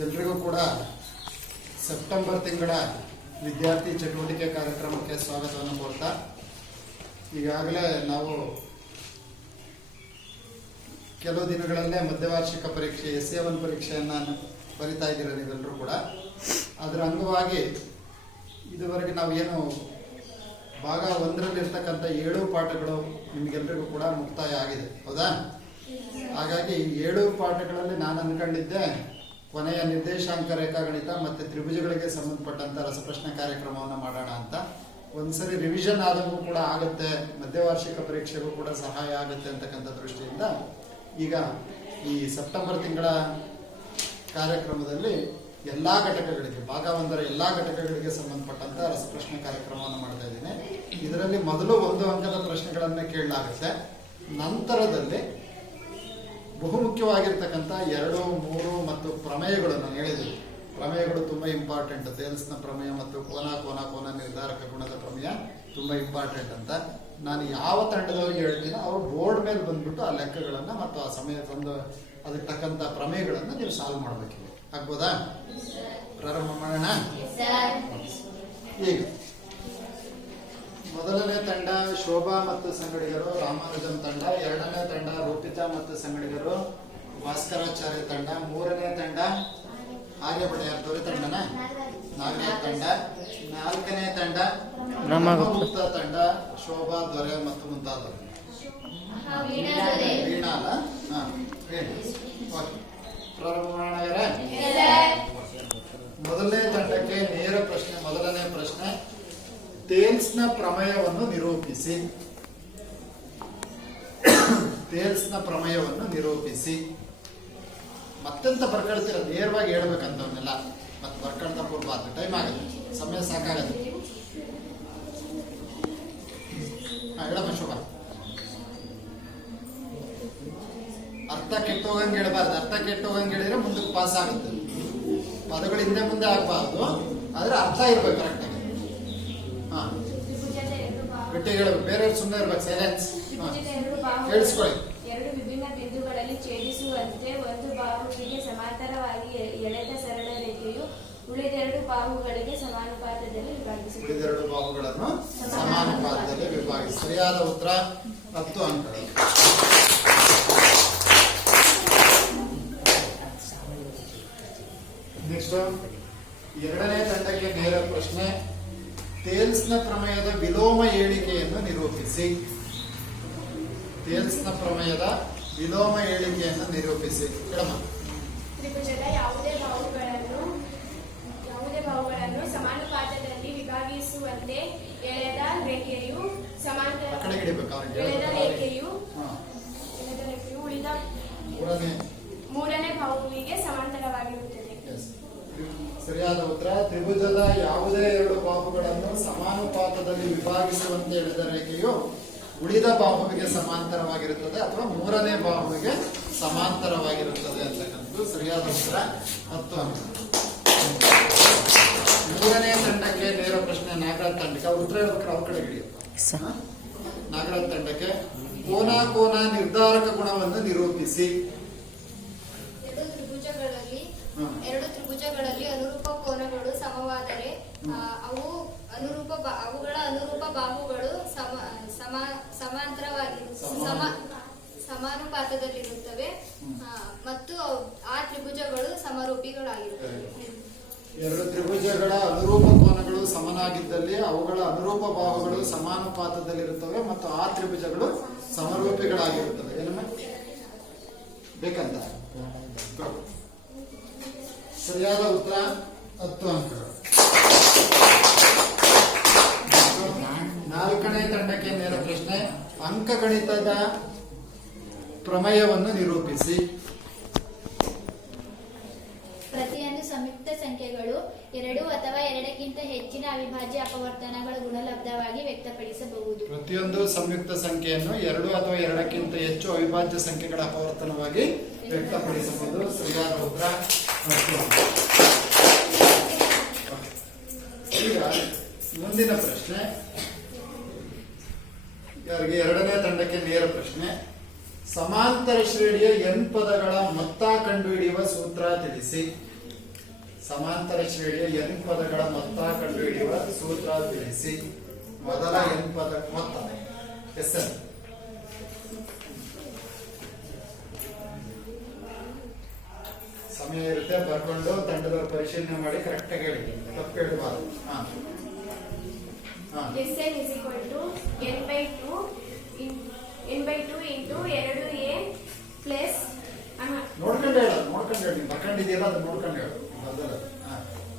ಎಲ್ರಿಗೂ ಕೂಡ ಸೆಪ್ಟೆಂಬರ್ ತಿಂಗಳ ವಿದ್ಯಾರ್ಥಿ ಚಟುವಟಿಕೆ ಕಾರ್ಯಕ್ರಮಕ್ಕೆ ಸ್ವಾಗತವನ್ನು ಕೋರ್ತಾ, ಈಗಾಗಲೇ ನಾವು ಕೆಲವು ದಿನಗಳಲ್ಲೇ ಮಧ್ಯವಾರ್ಷಿಕ ಪರೀಕ್ಷೆ SA1 ಪರೀಕ್ಷೆಯನ್ನು ಬರಿತಾ ಇದ್ದೀರ ನೀವೆಲ್ಲರೂ ಕೂಡ. ಅದರ ಅಂಗವಾಗಿ ಇದುವರೆಗೆ ನಾವು ಏನು ಭಾಗ 1ರಲ್ಲಿರ್ತಕ್ಕಂಥ 7 ಪಾಠಗಳು ನಿಮಗೆಲ್ಲರಿಗೂ ಕೂಡ ಮುಕ್ತಾಯ ಆಗಿದೆ, ಹೌದಾ? ಹಾಗಾಗಿ 7 ಪಾಠಗಳಲ್ಲಿ ನಾನು ಅಂದ್ಕೊಂಡಿದ್ದೆ ಕೊನೆಯ ನಿರ್ದೇಶಾಂಕ ರೇಖಾಗಣಿತ ಮತ್ತು ತ್ರಿಭುಜಗಳಿಗೆ ಸಂಬಂಧಪಟ್ಟಂಥ ರಸಪ್ರಶ್ನೆ ಕಾರ್ಯಕ್ರಮವನ್ನು ಮಾಡೋಣ ಅಂತ. ಒಂದ್ಸರಿ ರಿವಿಷನ್ ಆದಂಗೂ ಕೂಡ ಆಗುತ್ತೆ, ಮಧ್ಯವಾರ್ಷಿಕ ಪರೀಕ್ಷೆಗೂ ಕೂಡ ಸಹಾಯ ಆಗುತ್ತೆ ಅಂತಕ್ಕಂಥ ದೃಷ್ಟಿಯಿಂದ ಈಗ ಈ ಸೆಪ್ಟೆಂಬರ್ ತಿಂಗಳ ಕಾರ್ಯಕ್ರಮದಲ್ಲಿ ಎಲ್ಲ ಘಟಕಗಳಿಗೆ, ಭಾಗ 1ರ ಎಲ್ಲ ಘಟಕಗಳಿಗೆ ಸಂಬಂಧಪಟ್ಟಂತ ರಸಪ್ರಶ್ನೆ ಕಾರ್ಯಕ್ರಮವನ್ನು ಮಾಡ್ತಾ ಇದ್ದೀನಿ. ಇದರಲ್ಲಿ ಮೊದಲು 1 ಅಂಕದ ಪ್ರಶ್ನೆಗಳನ್ನೇ ಕೇಳಲಾಗುತ್ತೆ. ನಂತರದಲ್ಲಿ ಬಹುಮುಖ್ಯವಾಗಿರ್ತಕ್ಕಂಥ 2, 3 ಮತ್ತು ಪ್ರಮೇಯಗಳು ನಾನು ಹೇಳಿದ್ದೀನಿ. ಪ್ರಮೇಯಗಳು ತುಂಬಾ ಇಂಪಾರ್ಟೆಂಟ್. ಥೇಲ್ಸ್ನ ಪ್ರಮೇಯ ಮತ್ತು ಕೋನ ನಿರ್ಧಾರಕ ಗುಣದ ಪ್ರಮೇಯ ತುಂಬಾ ಇಂಪಾರ್ಟೆಂಟ್ ಅಂತ ನಾನು ಯಾವ ತಂಡದವರಿಗೆ ಹೇಳ್ತೀನೋ ಅವರು ಬೋರ್ಡ್ ಮೇಲೆ ಬಂದ್ಬಿಟ್ಟು ಆ ಲೆಕ್ಕಗಳನ್ನ ಮತ್ತು ಆ ಸಮಯ ತಂದು ಅದಕ್ಕೆ ತಕ್ಕಂತ ಪ್ರಮೇಯಗಳನ್ನ ನೀವು ಸಾಲ್ವ್ ಮಾಡಬೇಕಿದೆ. ಆಗ್ಬೋದಾ? ಪ್ರಾರಂಭ ಮಾಡೋಣ. ಈಗ ಮೊದಲನೇ ತಂಡ ಶೋಭಾ ಮತ್ತು ಸಂಗಡಿಗರು, ರಾಮಾನುಜನ್ ತಂಡ. 2ನೇ ತಂಡ ರೂಪಿತಾ ಮತ್ತು ಸಂಗಡಿಗರು, ಭಾಸ್ಕರಾಚಾರ್ಯ ತಂಡ. 3ನೇ ತಂಡ ಆರ್ಯಭಟ ದೊರೆ ತಂಡನ ನಾಗರಾಜ್ ತಂಡ. 4ನೇ ತಂಡ ಬ್ರಹ್ಮಗುಪ್ತ ತಂಡ, ಶೋಭಾ, ದೊರೆ ಮತ್ತು ಮುಂತಾದವರು. ವೀಣಾ ಅಲ್ಲ? ಪ್ರಾರಂಭ ಮಾಡೋಣ. ಮೊದಲನೇ ತಂಡಕ್ಕೆ ನೇರ ಪ್ರಶ್ನೆ. ಮೊದಲನೇ ಪ್ರಶ್ನೆ, ಥೇಲ್ಸ್ನ ಪ್ರಮೇಯವನ್ನು ನಿರೂಪಿಸಿ. ಥೇಲ್ಸ್ನ ಪ್ರಮೇಯವನ್ನು ನಿರೂಪಿಸಿ. ಮತ್ತೆಂತ ಬರ್ಕೊಳ್ತೀರ, ನೇರವಾಗಿ ಹೇಳ್ಬೇಕಂತವನ್ನೆಲ್ಲ ಮತ್ತೆ ಬರ್ಕೊಳ್ತಾ ಕೊಡ್ಬಾರ್ದು, ಟೈಮ್ ಆಗುತ್ತೆ, ಸಮಯ ಸಾಕಾಗತ್ತೆ. ಹೇಳಮ್ಮ ಶೋಭಾ. ಅರ್ಥ ಕೆಟ್ಟೋಗಂಗೆ ಹೇಳ್ಬಾರ್ದು. ಅರ್ಥ ಕೆಟ್ಟೋಗಂಗೆ ಹೇಳಿದ್ರೆ ಮುಂದಕ್ಕೆ ಪಾಸ್ ಆಗುತ್ತೆ. ಪದಗಳು ಹಿಂದೆ ಮುಂದೆ ಆಗ್ಬಾರ್ದು, ಆದ್ರೆ ಅರ್ಥ ಇರ್ಬೇಕು ಕರೆಕ್ಟ್ ಆಗಿ. ಹಾ, ಗಟ್ಟಿಗಳು ಬೇರೆಯವ್ರು ಸುಮ್ಮನೆ ಇರ್ಬೇಕು, ಸೈಲೆನ್ಸ್. ಕೇಳಿಸ್ಕೊಳ್ಳಿ. 2 ವಿಭಿನ್ನ ಬಿಂದುಗಳಲ್ಲಿ ಛೇದಿಸುವಂತೆ ಒಂದು ಬಾಹುವಿಗೆ ಸಮಾಂತರವಾಗಿ ಎಳೆದ ಸರಳ ರೇಖೆಯು ಉಳಿದ 2 ಬಾಹುಗಳಿಗೆ ಸಮಾನುಪಾತದಲ್ಲಿ ವಿಭಾಗಿಸಿ. ಉಳಿದ 2 ಬಾಹುಗಳನ್ನು ಸಮಾನುಪಾತದಲ್ಲಿ ವಿಭಾಗಿಸಿ. ಸರಿಯಾದ ಉತ್ತರ 10 ಅಂಕಗಳು. ನೆಕ್ಸ್ಟ್ 2ನೇ ತಂಡಕ್ಕೆ ನೇರ ಪ್ರಶ್ನೆ, ಥೇಲ್ಸ್ನ ಪ್ರಮೇಯದ ವಿಲೋಮ ಏಳಿಕೆಯನ್ನು ನಿರೂಪಿಸಿ. ಥೇಲ್ಸ್ನ ಪ್ರಮೇಯದ ವಿಲೋಮ ಏಳಿಕೆಯನ್ನು ನಿರೂಪಿಸಿ. ಕೇಳಮ್ಮ. ತ್ರಿಭುಜದ ಯಾವುದೇ ಬಾಹುಗಳನ್ನು ಸಮಾನುಪಾತದಲ್ಲಿ ವಿಭಾಗಿಸುವಂತೆ ಎಳೆದ ರೇಖೆಯು ಉಳಿದ 3ನೇ ಬಾಹುವಿಗೆ ಸಮಾಂತರವಾಗಿರುತ್ತದೆ. ಸರಿಯಾದ ಉತ್ತರ. ತ್ರಿಭುಜದ ಯಾವುದೇ 2 ಬಾಹುಗಳನ್ನು ಸಮಾನುಪಾತದಲ್ಲಿ ವಿಭಾಗಿಸುವಂತೆ ಎಳೆದ ರೇಖೆಯು ಉಳಿದ ಬಾಹುವಿಗೆ ಸಮಾಂತರವಾಗಿರುತ್ತದೆ ಅಥವಾ 3ನೇ ಬಾಹುವಿಗೆ ಸಮಾಂತರವಾಗಿರುತ್ತದೆ ಅಂತಕ್ಕಂಥದ್ದು ಸರಿಯಾದ ಉತ್ತರ. 10 ಅಂಕ. 3ನೇ ತಂಡಕ್ಕೆ ನೇರ ಪ್ರಶ್ನೆ ನಾಗರಾಜ್ ತಂಡಕ್ಕೆ. ಅವ್ರು ಉತ್ತರ ಹೇಳ್ಬೇಕಾದ್ರೆ ಅವ್ರ ಕಡೆ ಹಿಡಿಯುತ್ತೆ. ನಾಗರಾಜ್ ತಂಡಕ್ಕೆ ಕೋನ ನಿರ್ಧಾರಕ ಗುಣವನ್ನು ನಿರೂಪಿಸಿ. 2 ತ್ರಿಭುಜಗಳಲ್ಲಿ ಅನುರೂಪ ಕೋನಗಳು ಸಮವಾದರೆ ಅವುಗಳ ಅನುರೂಪ ಬಾಹುಗಳು ಸಮಾನುಪಾತದಲ್ಲಿರುತ್ತವೆ ಮತ್ತು ಆ ತ್ರಿಭುಜಗಳು ಸಮರೂಪಿಗಳಾಗಿರುತ್ತವೆ. 2 ತ್ರಿಭುಜಗಳ ಅನುರೂಪ ಕೋನಗಳು ಸಮನಾಗಿದ್ದಲ್ಲಿ ಅವುಗಳ ಅನುರೂಪ ಬಾಹುಗಳು ಸಮಾನುಪಾತದಲ್ಲಿರುತ್ತವೆ ಮತ್ತು ಆ ತ್ರಿಭುಜಗಳು ಸಮರೂಪಿಗಳಾಗಿರುತ್ತವೆ. ಏನಮ್ಮ ಬೇಕಂತ? ಸರಿಯಾದ ಉತ್ತರ 10 ಅಂಕಗಳು. 4ನೇ ತಂಡಕ್ಕೆ ನೇರ ಪ್ರಶ್ನೆ, ಅಂಕಗಣಿತದ ಪ್ರಮೇಯವನ್ನು ನಿರೂಪಿಸಿ. ಪ್ರತಿಯೊಂದು ಸಂಯುಕ್ತ ಸಂಖ್ಯೆಗಳು 2 ಅಥವಾ 2ಕ್ಕಿಂತ ಹೆಚ್ಚಿನ ಅವಿಭಾಜ್ಯ ಅಪವರ್ತನಗಳ ಗುಣಲಬ್ಧವಾಗಿ ವ್ಯಕ್ತಪಡಿಸಬಹುದು. ಪ್ರತಿಯೊಂದು ಸಂಯುಕ್ತ ಸಂಖ್ಯೆಯನ್ನು 2 ಅಥವಾ 2ಕ್ಕಿಂತ ಹೆಚ್ಚು ಅವಿಭಾಜ್ಯ ಸಂಖ್ಯೆಗಳ ಅಪವರ್ತನವಾಗಿ ವ್ಯಕ್ತಪಡಿಸಬಹುದು. ಸರಿಯಾದ ಉತ್ತರ. ಈಗ ಮುಂದಿನ ಪ್ರಶ್ನೆ ಯಾರಿಗೆ? 2ನೇ ತಂಡಕ್ಕೆ ನೇರ ಪ್ರಶ್ನೆ, ಸಮಾಂತರ ಶ್ರೇಣಿಯ n ಪದಗಳ ಮೊತ್ತ ಕಂಡುಹಿಡಿಯುವ ಸೂತ್ರ ತಿಳಿಸಿ. ಸಮಾಂತರ ಶ್ರೇಣಿಯ n ಪದಗಳ ಮೊತ್ತ ಕಂಡುಹಿಡಿಯುವ ಸೂತ್ರ ತಿಳಿಸಿ. ಮೊದಲ n ಪದ ಮೊತ್ತ Sn. ಸಮಯ ಇರುತ್ತೆ, ಬರ್ಕೊಂಡು ತಂಡದವರು ಪರಿಶೀಲನೆ ಮಾಡಿ ಕರೆಕ್ಟ್ ಆಗಿ ಹೇಳಿ, ತಪ್ಪು ಹೇಳಬಾರದು. Sn is equal to n/2 into 2a plus ನೋಡ್ಕೊಂಡು ಹೇಳಿ, ಬರ್ಕೊಂಡಿದೆಯಲ್ಲ ಅದು ನೋಡ್ಕೊಂಡು ಹೇಳು.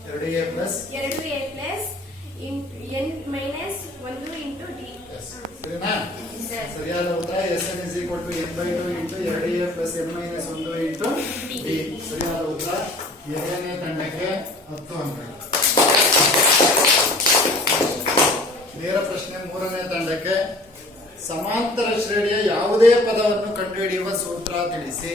2a plus 2a plus n minus 1 into d. ಸರಿನಾ? ಸರಿಯಾದ ಉತ್ತರ Sn is equal to n/2 into 2a plus n minus 1 into d. ಸರಿಯಾದ ಉತ್ತರ. ಎರಡನೇ ತಂಡಕ್ಕೆ 10 ಅಂಕಗಳು. ನೇರ ಪ್ರಶ್ನೆ ಮೂರನೇ ತಂಡಕ್ಕೆ ಸಮಾಂತರ ಶ್ರೇಣಿಯ ಯಾವುದೇ ಪದವನ್ನು ಕಂಡುಹಿಡಿಯುವ ಸೂತ್ರ ತಿಳಿಸಿ.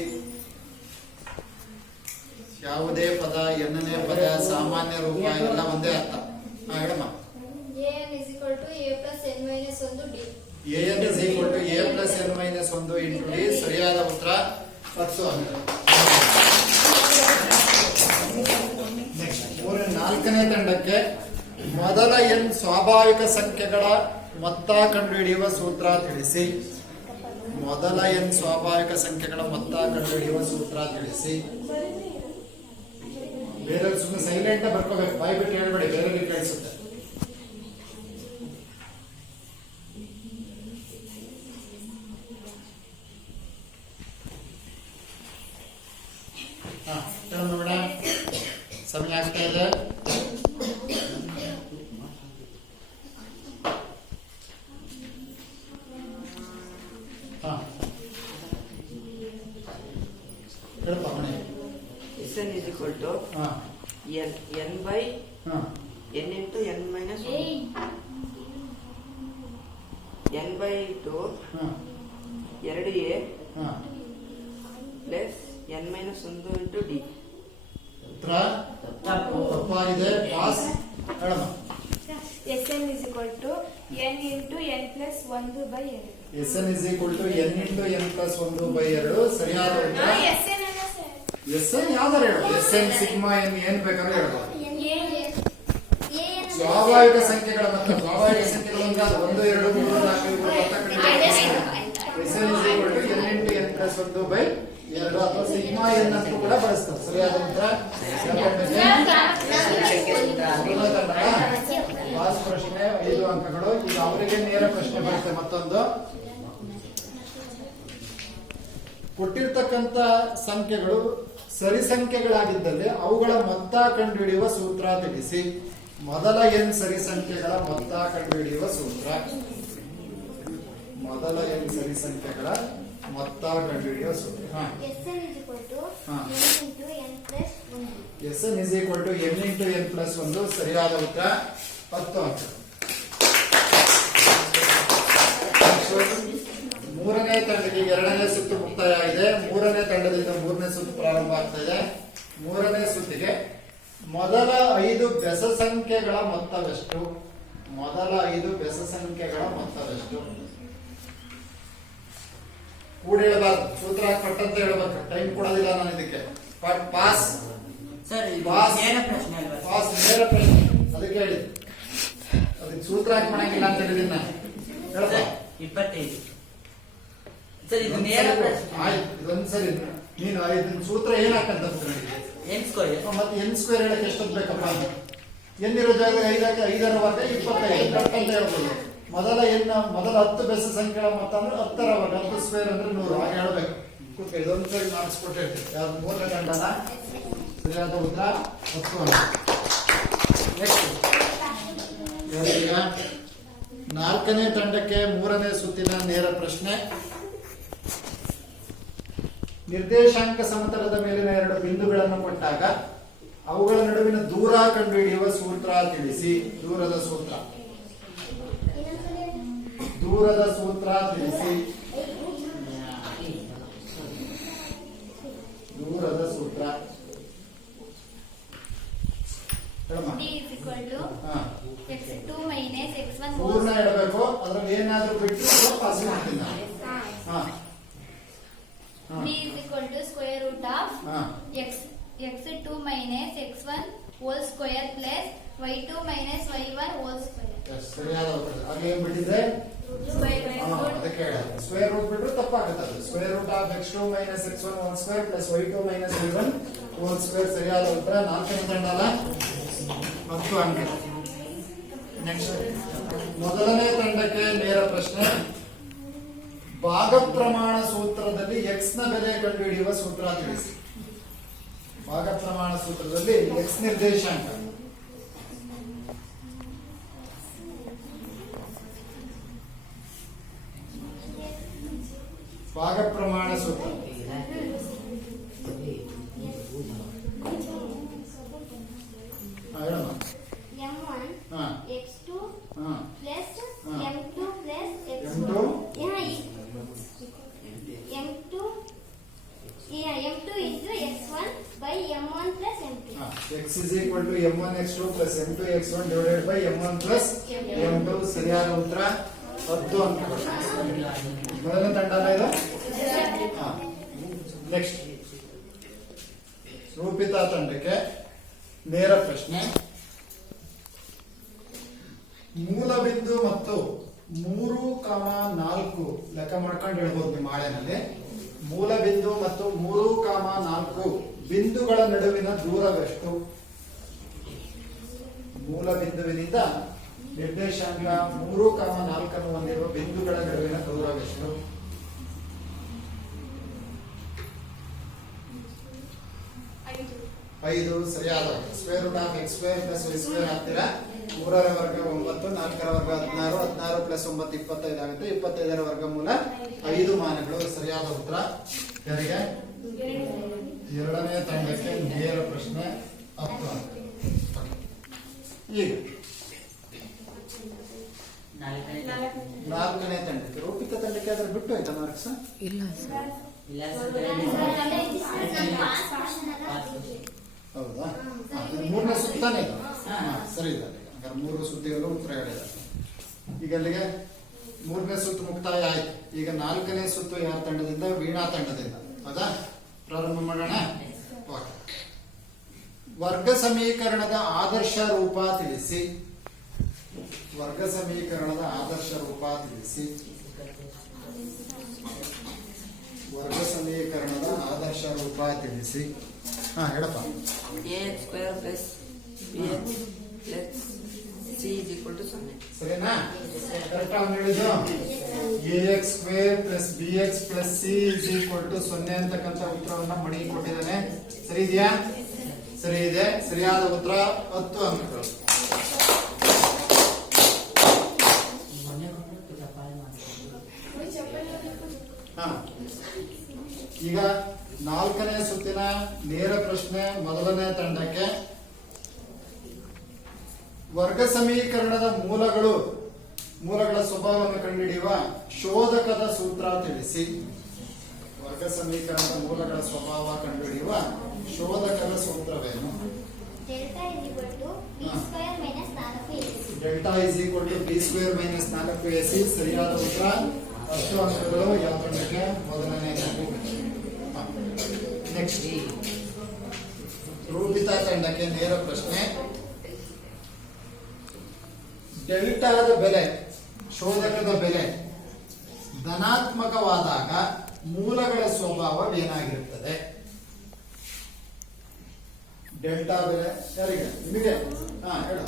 ಯಾವುದೇ ಪದ, ಎನ್ನನೇ ಪದ, ಸಾಮಾನ್ಯ ರೂಪ ಎಲ್ಲ ಒಂದೇ ಅರ್ಥ. ಹೇಳಮ್ಮ. an is equal to a plus n minus 1 d. an is equal to a plus n minus 1 into d. ಸರಿಯಾದ ಉತ್ತರ 10 ಅಂಕಗಳು. ನಾಲ್ಕನೇ ತಂಡಕ್ಕೆ ಮೊದಲ n ಸ್ವಾಭಾವಿಕ ಸಂಖ್ಯೆಗಳ ಮೊತ್ತ ಕಂಡುಹಿಡಿಯುವ ಸೂತ್ರ ತಿಳಿಸಿ. ಮೊದಲ n ಸ್ವಾಭಾವಿಕ ಸಂಖ್ಯೆಗಳ ಮೊತ್ತ ಕಂಡುಹಿಡಿಯುವ ಸೂತ್ರ ತಿಳಿಸಿ. ಬೇರೆ ಸುಮ್ಮನೆ ಸೈಲೆಂಟ್ ಬರ್ಕೋಬೇಕು, ಬಾಯ್ ಬಿಟ್ಟು ಹೇಳ್ಬೇಡಿ, ಬೇರೆ ಕೇಳಿಸುತ್ತೆ. ನೋಡ, ಸಮಯ ಆಗ್ತಾ ಇದೆ. Sn is equal to n by n into n minus 1. n by 2 2a plus n minus 1 into d. ಉತ್ತರ ತಪ್ಪಾಗಿದೆ. ಪಾಸ್. ಹೇಳಮ್ಮ. Sn is equal to n into n plus 1 by 2. Sn is equal to n into n plus 1 by 2. ಸರಿಯಾದ ಉತ್ತರ. Sn ಯಾವ್ದಾರು ಹೇಳು. Sn sigma n ಏನ್ ಬೇಕಾದ್ರೂ ಹೇಳ್ಬೋದು. ಸ್ವಾಭಾವಿಕ ಸಂಖ್ಯೆಗಳ ಮೊತ್ತ. ಸ್ವಾಭಾವಿಕ ಸಂಖ್ಯೆಗಳು ಅಂದ್ರೆ 1 2 3 4 5 Sn is equal to n into n plus 1 by 2 ಅಥವಾ ಸಿಗ್ಮಾ n ಅಂತ ಕೂಡ ಬಳಸ್ತಾರೆ. ಸರಿಯಾದ ಉತ್ತರ. ಪಾಸ್ ಪ್ರಶ್ನೆ 5 ಅಂಕಗಳು. ಈಗ ಅವರಿಗೆ ನೇರ ಪ್ರಶ್ನೆ ಬರುತ್ತೆ ಮತ್ತೊಂದು. ಕೊಟ್ಟಿರ್ತಕ್ಕಂಥ ಸಂಖ್ಯೆಗಳು ಸರಿ ಸಂಖ್ಯೆಗಳಾಗಿದ್ದಲ್ಲಿ ಅವುಗಳ ಮೊತ್ತ ಕಂಡುಹಿಡಿಯುವ ಸೂತ್ರ ತಿಳಿಸಿ. ಮೊದಲ n ಸರಿ ಸಂಖ್ಯೆಗಳ ಮೊತ್ತ ಕಂಡುಹಿಡಿಯುವ ಸೂತ್ರ. ಮೊದಲ n ಸರಿ ಸಂಖ್ಯೆಗಳ ಮೊತ್ತ ಕಂಡುಹಿಡಿಯುವ ಸೂತ್ರ. Sn is equal to n into n plus 1. Sn is equal to n into n plus 1. ಸರಿಯಾದ ಉತ್ತರ 10 ಅಂಕ. ಮೂರನೇ ತಂಡಕ್ಕೆ ಎರಡನೇ ಸುತ್ತು ಮುಕ್ತಾಯ ಆಗಿದೆ. ಮೂರನೇ ತಂಡದಿಂದ ಮೂರನೇ ಸುತ್ತು ಪ್ರಾರಂಭ ಆಗ್ತಾ ಇದೆ. ಮೂರನೇ ಸುತ್ತಿಗೆ ಮೊದಲ 5 ಬೆಸ ಸಂಖ್ಯೆಗಳ ಮೊತ್ತವೆಷ್ಟು? ಮೊದಲ 5 ಬೆಸ ಸಂಖ್ಯೆಗಳ ಮೊತ್ತವೆಷ್ಟು? ಕೂಡ ಹೇಳಬಾರ್ದು, ಸೂತ್ರ ಪಟ್ಟಂತ ಹೇಳ್ಬೇಕು. ಟೈಮ್ ಕೊಡೋದಿಲ್ಲ ನಾನು ಇದಕ್ಕೆ. ಪಾಸ್. ನೇರ ಪ್ರಶ್ನೆ ಅದಕ್ಕೆ ಹೇಳಿ. ಅದಕ್ಕೆ ಸೂತ್ರ ಹಾಕಿ ಮಾಡಂಗಿಲ್ಲ ಅಂತ ಹೇಳಿದೀನಿ ನಾನು. ಹೇಳಪ್ಪ. 25 ಸರ್, ಇದು ನೇರ ಪ್ರಶ್ನೆ. ಆಯ್ತು, ಇದೊಂದ್ಸರಿ ನೀನು ಇದನ್ನ ಸೂತ್ರ ಏನ್ ಹಾಕಂತ n ಸ್ಕ್ವೇರ್. ಮತ್ತೆ n ಸ್ಕ್ವೇರ್ ಹೇಳಕ್ಕೆ ಎಷ್ಟೊತ್ತು ಬೇಕಪ್ಪ? n ಇರೋ ಜಾಗದಾಗ 5 ವರ್ಗ 25 ಅಂತ ಹೇಳ್ಬೋದು. ಮೊದಲ 10 ಬೆಸ ಸಂಖ್ಯೆಗಳ ಮೊತ್ತ ಅಂದ್ರೆ 10 ವರ್ಗ, 10 ಸ್ಕ್ವೇರ್ ಅಂದ್ರೆ 100. ಹಾಗೆ ಹೇಳ್ಬೇಕು. ಇದೊಂದ್ಸರಿ ಮಾಡಿಸ್ಕೊಟ್ಟು ಹೇಳ್ತೀವಿ. ಯಾವ್ದು ಮೂರನೇ ತಂಡನ? ಸರಿಯಾದ ಉತ್ತರ 10 ಅಂಕ. ಈಗ ನಾಲ್ಕನೇ ತಂಡಕ್ಕೆ ಮೂರನೇ ಸುತ್ತಿನ ನೇರ ಪ್ರಶ್ನೆ. ನಿರ್ದೇಶಾಂಕ ಸಮತಲದ ಮೇಲಿನ 2 ಬಿಂದುಗಳನ್ನು ಕೊಟ್ಟಾಗ ಅವುಗಳ ನಡುವಿನ ದೂರ ಕಂಡುಹಿಡಿಯುವ ಸೂತ್ರ ತಿಳಿಸಿ. ದೂರದ ಸೂತ್ರ. ದೂರದ ಸೂತ್ರ ತಿಳಿಸಿ. ದೂರದ ಸೂತ್ರ. d is equal to x2 minus x1 ಪೂರ್ಣ ಹೇಳಬೇಕು. ಅದ್ರಲ್ಲಿ ಏನಾದ್ರೂ ಬಿಟ್ಟು ಪಾಸ್ ಮಾಡ್ತೀನಿ ನಾನು. d is equal to square root of x2 minus x1 whole square plus y2 minus y1 whole square. ಸರಿಯಾದ ಉತ್ತರ. ಅಲ್ಲಿ ಏನ್ ಬಿಟ್ಟಿದ್ರೆ ಅದಕ್ಕೆ ಸ್ಕ್ವೇರ್ ರೂಟ್ ಬಿಟ್ರು ತಪ್ಪಾಗುತ್ತೆ. Square root of x2 minus x1 whole square plus y2 minus y1 whole square ಸರಿಯಾದ ಉತ್ತರ. 4ನೇ ತಂಡ ಅಲ್ಲ 10 ಅಂಕ. ನೆಕ್ಸ್ಟ್ ಮೊದಲನೇ ತಂಡಕ್ಕೆ ನೇರ ಪ್ರಶ್ನೆ. ಭಾಗ ಪ್ರಮಾಣ ಸೂತ್ರದಲ್ಲಿ x ನ ಬೆಲೆ ಕಂಡುಹಿಡಿಯುವ ಸೂತ್ರ ತಿಳಿಸಿ. ಭಾಗ ಪ್ರಮಾಣ ಸೂತ್ರದಲ್ಲಿ x ನಿರ್ದೇಶಾಂಕ ಭಾಗ ಪ್ರಮಾಣ ಸೂತ್ರ ಹೇಳಮ್ಮ. m1 ಹಾ x2 ಹಾ plus हाँ. m2 plus x1. M2? Yeah, m2 m2 into x1 by m1 plus m2. ಹಾ. x is equal to m1 x2 plus m2 x1 divided by m1 plus m2 ಸರಿಯಾದ ಉತ್ತರ 10 ಅಂಕಗಳು. ಮೊದಲನೇ ತಂಡ ಅಲ್ಲ ಇದು. ನೆಕ್ಸ್ಟ್ ರೂಪಿತಾ ತಂಡಕ್ಕೆ ನೇರ ಪ್ರಶ್ನೆ. ಮೂಲ ಬಿಂದು ಮತ್ತು 3,4 ಲೆಕ್ಕ ಮಾಡ್ಕೊಂಡು ಹೇಳ್ಬೋದು ನಿಮ್ಮ ಹಾಳೆನಲ್ಲಿ. ಮೂಲ ಬಿಂದು ಮತ್ತು 3,4 ಬಿಂದುಗಳ ನಡುವಿನ ದೂರವೆಷ್ಟು? ಮೂಲ ಬಿಂದುವಿನಿಂದ ನಿರ್ದೇಶಾಂಕ 3,4 ಅನ್ನು ಹೊಂದಿರುವ ಬಿಂದುಗಳ ನಡುವಿನ ದೂರವೆಷ್ಟು? 5 ಸರಿಯಾದ. Square root of x square plus y square ಹಾಕ್ತೀರಾ. 3ರ ವರ್ಗ 9, 4ರ ವರ್ಗ 16, 16 ಪ್ಲಸ್ 9 25 ಆಗುತ್ತೆ. 25ರ ವರ್ಗಮೂಲ 5 ಮಾನಗಳು ಸರಿಯಾದ ಉತ್ತರ. ಯಾರಿಗೆ? ಎರಡನೇ ತಂಡಕ್ಕೆ ನೇರ ಪ್ರಶ್ನೆ 10 ಅಂಕ. ಈಗ 4ನೇ ತಂಡಕ್ಕೆ ರೂಪಿತ ತಂಡಕ್ಕೆ ಅದ್ರ ಬಿಟ್ಟು ಆಯ್ತಾ ಮಾರ್ಕ್ಸ್? ಇಲ್ಲ ಸರ್. ಹೌದಾ? ಮೂರನೇ ಸುತ್ತಾನೆ ಸರಿ ಇದೆ. ಹಾಗಾದ್ರೆ 3 ಸುತ್ತಿಗಳು ಉತ್ತರ ಹೇಳಿದ್ದಾರೆ. ಈಗ ಅಲ್ಲಿಗೆ 3ನೇ ಸುತ್ತು ಮುಕ್ತಾಯ ಆಯ್ತು. ಈಗ 4ನೇ ಸುತ್ತು ಯಾರ ತಂಡದಿಂದ? ವೀಣಾ ತಂಡದಿಂದ. ಹೌದಾ? ಪ್ರಾರಂಭ ಮಾಡೋಣ. ವರ್ಗ ಸಮೀಕರಣದ ಆದರ್ಶ ರೂಪ ತಿಳಿಸಿ. ವರ್ಗ ಸಮೀಕರಣದ ಆದರ್ಶ ರೂಪ ತಿಳಿಸಿ. ವರ್ಗ ಸಮೀಕರಣದ ಆದರ್ಶ ರೂಪ ತಿಳಿಸಿ. ಹಾ ಹೇಳಪ್ಪ. ax square plus bx plus c is equal to 0. ಸರಿನಾ? ಕರೆಕ್ಟ್ ಆಗಿ ಹೇಳಿದ್ದು. ax square plus bx plus c is equal to 0 ಅಂತಕ್ಕಂಥ ಉತ್ತರವನ್ನ ಮಣಿ ಕೊಟ್ಟಿದ್ದಾನೆ. ಸರಿ ಇದೆಯಾ? ಸರಿ ಇದೆ. ಸರಿಯಾದ ಉತ್ತರ 10 ಅಂಕಗಳು. ಹಾ ಈಗ 4ನೇ ಸುತ್ತಿನ ನೇರ ಪ್ರಶ್ನೆ ಮೊದಲನೇ ತಂಡಕ್ಕೆ. ವರ್ಗ ಸಮೀಕರಣದ ಮೂಲಗಳ ಸ್ವಭಾವವನ್ನು ಕಂಡುಹಿಡಿಯುವ ಶೋಧಕದ ಸೂತ್ರ ತಿಳಿಸಿ. ವರ್ಗ ಸಮೀಕರಣದ ಮೂಲಗಳ ಸ್ವಭಾವ ಕಂಡುಹಿಡಿಯುವ ಶೋಧಕದ ಸೂತ್ರವೇನು? Delta is equal to b square minus 4ac. Delta is equal to b square minus 4ac. ಸರಿಯಾದ ಉತ್ತರ 10 ಅಂಕಗಳು. ಯಾವ ತಂಡಕ್ಕೆ? ಮೊದಲನೇ ತಂಡಕ್ಕೆ. ನೆಕ್ಸ್ಟ್ ರೂಪಿತಾ ತಂಡಕ್ಕೆ ನೇರ ಪ್ರಶ್ನೆ. ಡೆಲ್ಟಾದ ಬೆಲೆ, ಶೋಧಕದ ಬೆಲೆ ಧನಾತ್ಮಕವಾದಾಗ ಮೂಲಗಳ ಸ್ವಭಾವವೇನಾಗಿರುತ್ತದೆ? ಡೆಲ್ಟಾ ಬೆಲೆ ಯಾರಿಗೆ? ನಿಮಗೆ. ಹಾ ಹೇಳು.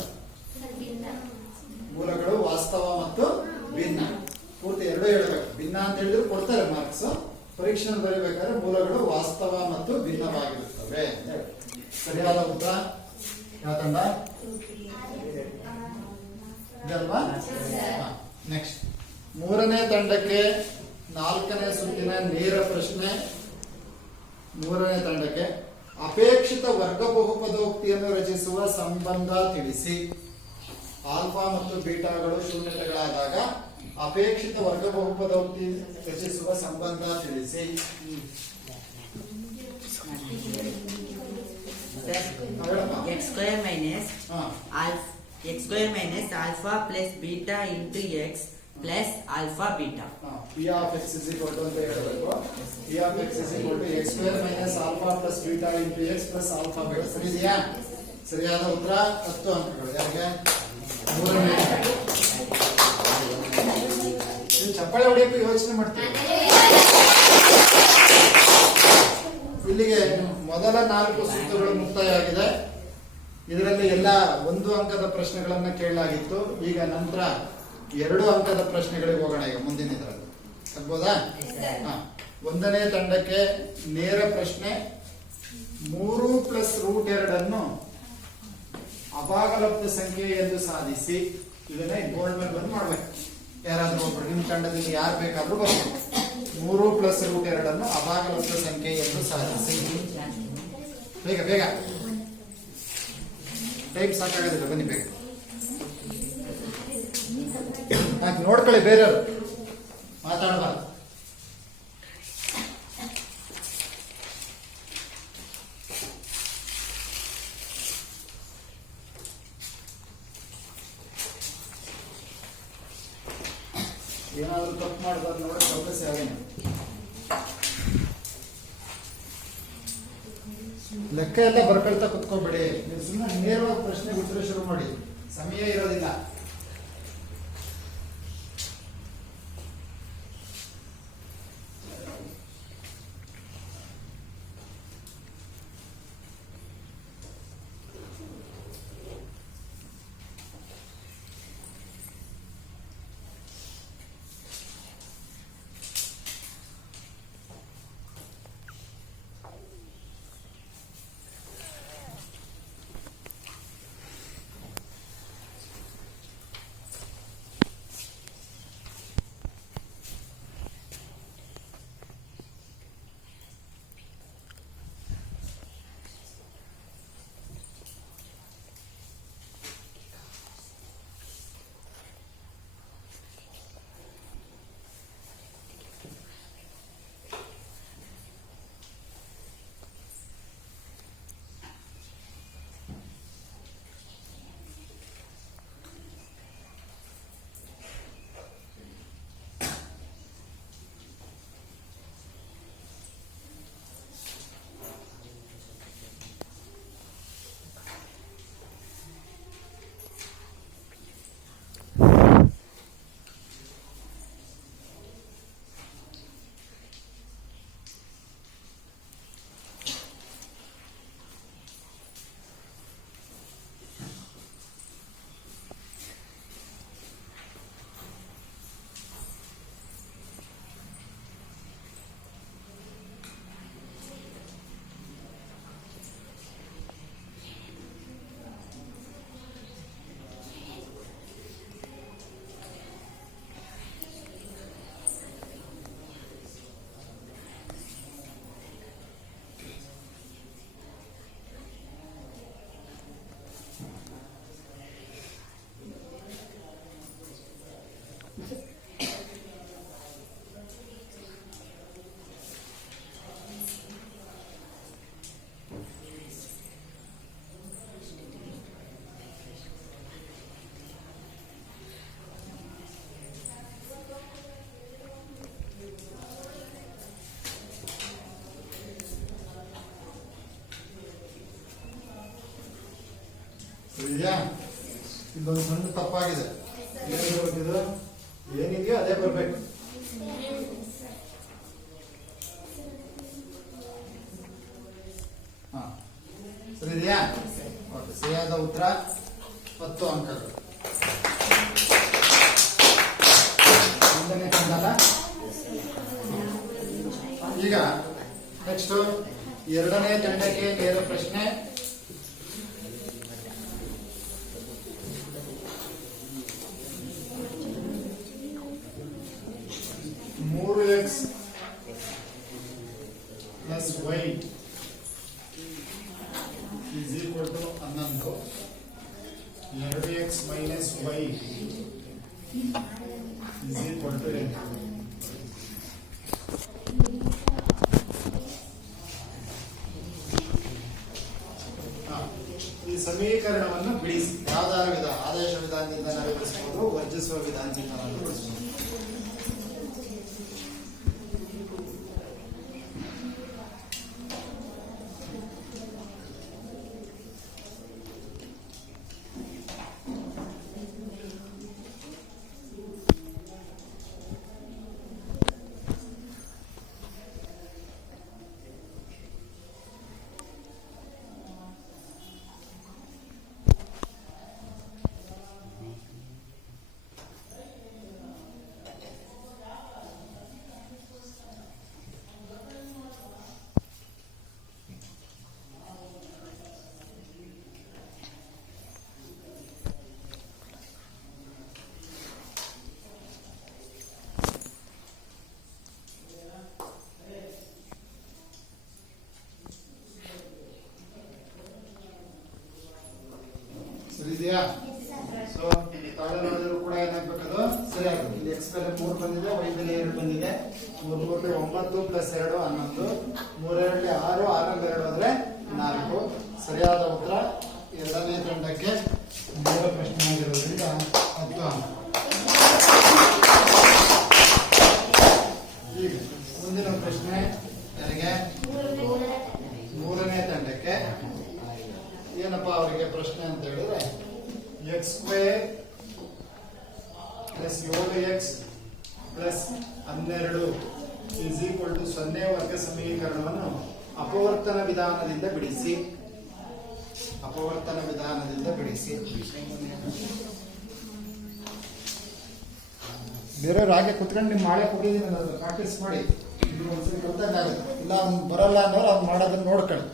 ಮೂಲಗಳು ವಾಸ್ತವ ಮತ್ತು ಭಿನ್ನ. ಪೂರ್ತಿ ಎರಡು ಹೇಳಬೇಕು. ಭಿನ್ನ ಅಂತ ಹೇಳಿದ್ರು ಕೊಡ್ತಾರೆ ಮಾರ್ಕ್ಸ್. ಪರೀಕ್ಷೆ ಬರೀಬೇಕಾದ್ರೆ ಮೂಲಗಳು ವಾಸ್ತವ ಮತ್ತು ಭಿನ್ನವಾಗಿರುತ್ತವೆ. ಸರಿಯಾದ ಉತ್ತರ ಯಾವ ತಂಡ? ಇದಲ್ವಾ? ನೆಕ್ಸ್ಟ್ ಮೂರನೇ ತಂಡಕ್ಕೆ 4ನೇ ಸುತ್ತಿನ ನೇರ ಪ್ರಶ್ನೆ. ಮೂರನೇ ತಂಡಕ್ಕೆ ಅಪೇಕ್ಷಿತ ವರ್ಗ ಬಹುಪದೋಕ್ತಿಯನ್ನು ರಚಿಸುವ ಸಂಬಂಧ ತಿಳಿಸಿ. ಆಲ್ಫಾ ಮತ್ತು ಬೀಟಾಗಳು ಶೂನ್ಯತೆಗಳಾದಾಗ ಅಪೇಕ್ಷಿತ ವರ್ಗ ಬಹುಪದೋಕ್ತಿ ರಚಿಸುವ ಸಂಬಂಧ ತಿಳಿಸಿ. x square minus alpha plus beta into x plus alpha beta. P of x is equal to ಅಂತ ಹೇಳಬೇಕು. P of x is equal to x square minus alpha plus beta into x plus alpha beta. ಸರಿ ಇದೆಯಾ? ಸರಿಯಾದ ಉತ್ತರ 10 ಅಂಕಗಳು. ಯಾರಿಗೆ? ಮೂರನೇ. ನೀವು ಚಪ್ಪಾಳೆ ಹೊಡೆಯಕ್ಕೆ ಯೋಚನೆ ಮಾಡ್ತೀವಿ. ಇಲ್ಲಿಗೆ ಮೊದಲ 4 ಸುತ್ತುಗಳು ಮುಕ್ತಾಯ ಆಗಿದೆ. ಇದರಲ್ಲಿ ಎಲ್ಲ 1 ಅಂಕದ ಪ್ರಶ್ನೆಗಳನ್ನ ಕೇಳಲಾಗಿತ್ತು. ಈಗ ನಂತರ 2 ಅಂಕದ ಪ್ರಶ್ನೆಗಳಿಗೆ ಹೋಗೋಣ. ಈಗ ಮುಂದಿನ ಇದರಲ್ಲಿ ಆಗ್ಬೋದಾ? ಹಾ. 1ನೇ ತಂಡಕ್ಕೆ ನೇರ ಪ್ರಶ್ನೆ. 3 + √2 ಅನ್ನು ಅಭಾಗಲಬ್ಧ ಸಂಖ್ಯೆ ಎಂದು ಸಾಧಿಸಿ. ಇದನ್ನ ಗೋಲ್ಡ್ ಮೇಲೆ ಬಂದು ಮಾಡ್ಬೇಕು. ಯಾರಾದ್ರೂ ಒಬ್ರು ನಿಮ್ಮ ತಂಡದಲ್ಲಿ ಯಾರು ಬೇಕಾದ್ರೂ ಬರ್ಬೋದು. 3 + √2 ಅನ್ನು ಅಭಾಗಲಬ್ಧ ಸಂಖ್ಯೆ ಎಂದು ಸಾಧಿಸಿ. ಬೇಗ ಬೇಗ, ಟೈಮ್ ಸಾಕಾಗೋದಿಲ್ಲ, ಬನ್ನಿ ಬೇಗ. ನೋಡ್ಕೊಳ್ಳಿ, ಬೇರೆಯವರು ಮಾತಾಡಬಾರ್ದು. ಏನಾದ್ರೂ ತಪ್ಪು ಮಾಡಬಾರ್ದು ನೋಡೋ ಅವಕಾಶ ಆಗೇನೆ. ಲೆಕ್ಕ ಎಲ್ಲ ಬರ್ಕೊಳ್ತಾ ಕುತ್ಕೋಬೇಡಿ. ನೀವು ಸುಮ್ಮನೆ ನೇರವಾಗಿ ಪ್ರಶ್ನೆ ಉತ್ತರ ಶುರು ಮಾಡಿ, ಸಮಯ ಇರೋದಿಲ್ಲ. ಇದೆಯಾ? ಇಲ್ಲೊಂದು ಸಣ್ಣ ತಪ್ಪಾಗಿದೆ. ಏನು ಬರ್ತಿದ್ದು? ಏನಿದೆಯೋ ಅದೇ ಬರ್ಬೇಕು. ಹಾ, ಸರಿ ಇದೆಯಾ? ಓಕೆ, ಸರಿಯಾದ ಉತ್ತರ 10 ಅಂಕಗಳು. ಒಂದನೇ ತಂಡಲ್ಲ. ಈಗ ನೆಕ್ಸ್ಟ್ 2ನೇ ತಂಡಕ್ಕೆ ನೇರ ಪ್ರಶ್ನೆ. x plus y is equal to 11. 2x minus y is equal to 8. ಈ ಸಮೀಕರಣವನ್ನು ಬಿಡಿಸಿ. ಯಾವ್ದಾರ ವಿಧ, ಆದೇಶ ವಿಧಾನದಿಂದ ನಾವು ಬಿಡಿಸಬಹುದು, ವರ್ಜಿಸುವ ವಿಧಾನದಿಂದ ನಾವು ಬಿಡಿಸಬಹುದು. ಇದೆಯಾ? ಸೊ ತಾಳೆ ನೋಡಿದ್ರು ಕೂಡ ಏನಾಗಬೇಕದು ಸರಿ ಆಗುತ್ತೆ. ಇಲ್ಲಿ ಎಕ್ಸ್ ಬೆಲೆ 3 ಬಂದಿದೆ, ವೈ ಬೆಲೆ 2 ಬಂದಿದೆ. 3 3 9 ಪ್ಲಸ್ 2 11, 3 2 6, 6 2 ಹೋದ್ರೆ 4. ಸರಿಯಾದ ಉತ್ತರ ಎರಡನೇ ತಂಡಕ್ಕೆ ನೇರ ಪ್ರಶ್ನೆ ಆಗಿರೋದ್ರಿಂದ 10 ಅಂಕ. ಈಗ ಮುಂದಿನ ಪ್ರಶ್ನೆ ಯಾರಿಗೆ? ಮೂರನೇ ತಂಡಕ್ಕೆ. ಏನಪ್ಪಾ ಅವರಿಗೆ ಪ್ರಶ್ನೆ ಅಂತ ಹೇಳಿದ್ರೆ x square plus 7x plus 12 is equal to 0 ವರ್ಗ ಸಮೀಕರಣವನ್ನು ಅಪವರ್ತನ ವಿಧಾನದಿಂದ ಬಿಡಿಸಿ. ಅಪವರ್ತನ ವಿಧಾನದಿಂದ ಬಿಡಿಸಿ. ಬೇರೆಯವ್ರು ಹಾಗೆ ಕುತ್ಕೊಂಡು ನಿಮ್ಮ ಮಾಳೆ ಕೊಟ್ಟಿದ್ದೀನಿ, ಅದು ಪ್ರಾಕ್ಟೀಸ್ ಮಾಡಿ. ಇದು ಒಂದ್ಸರಿ ಗೊತ್ತಾಗುತ್ತೆ. ಇಲ್ಲ ಅವ್ನು ಬರಲ್ಲ ಅಂದ್ರೆ ಅವ್ನು ಮಾಡೋದನ್ನ ನೋಡ್ಕೊಳ್ಳಿ.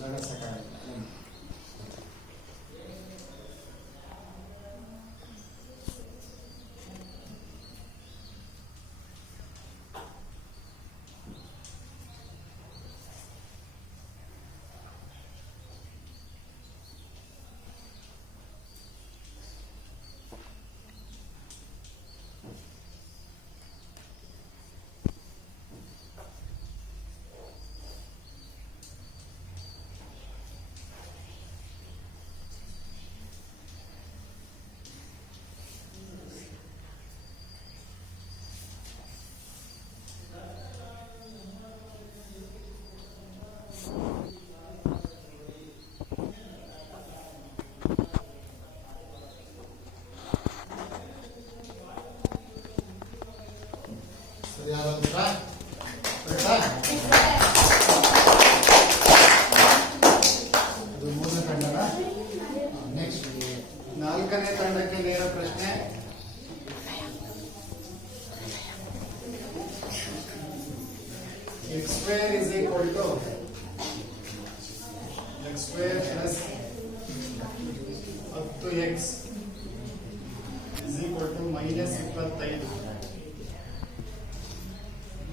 ಜಾಗ ಸಾಕಾಗುತ್ತೆ. ಸರಿಯಾದ ಉತ್ತರ ಕರೆಕ್ಟಾ? ಇದು ಮೂರನೇ ತಂಡನ. ನೆಕ್ಸ್ಟ್ ನಾಲ್ಕನೇ ತಂಡಕ್ಕೆ ನೇರ ಪ್ರಶ್ನೆ. x square is equal to x square plus 10x is equal to minus 25.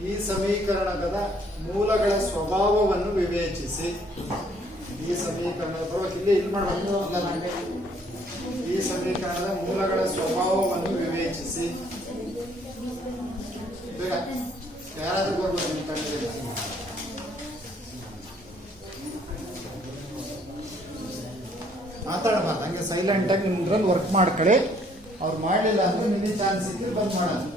ಈ ಸಮೀಕರಣದ ಮೂಲಗಳ ಸ್ವಭಾವವನ್ನು ವಿವೇಚಿಸಿ. ಈ ಸಮೀಕರಣದ ಇಲ್ಲಿ ಮಾಡಬೇಕು. ಈ ಸಮೀಕರಣದ ಮೂಲಗಳ ಸ್ವಭಾವವನ್ನು ವಿವೇಚಿಸಿ. ಬೇಗ ಯಾರಾದ್ರೂ ಬರ್ಬೋದು ನಿಮ್ಮ ಕಣ್ಣಿಗೆ. ಮಾತಾಡಬಾರ್ದು, ಹಂಗೆ ಸೈಲೆಂಟ್ ಆಗಿ ನಿಮ್ದ್ರಲ್ಲಿ ವರ್ಕ್ ಮಾಡ್ಕೊಳ್ಳಿ. ಅವ್ರು ಮಾಡಲಿಲ್ಲ ಅಂದ್ರೆ ನಿಮಗೆ ಚಾನ್ಸ್ ಸಿಕ್ಕಿ ಬಂದ್ ಮಾಡೋದು.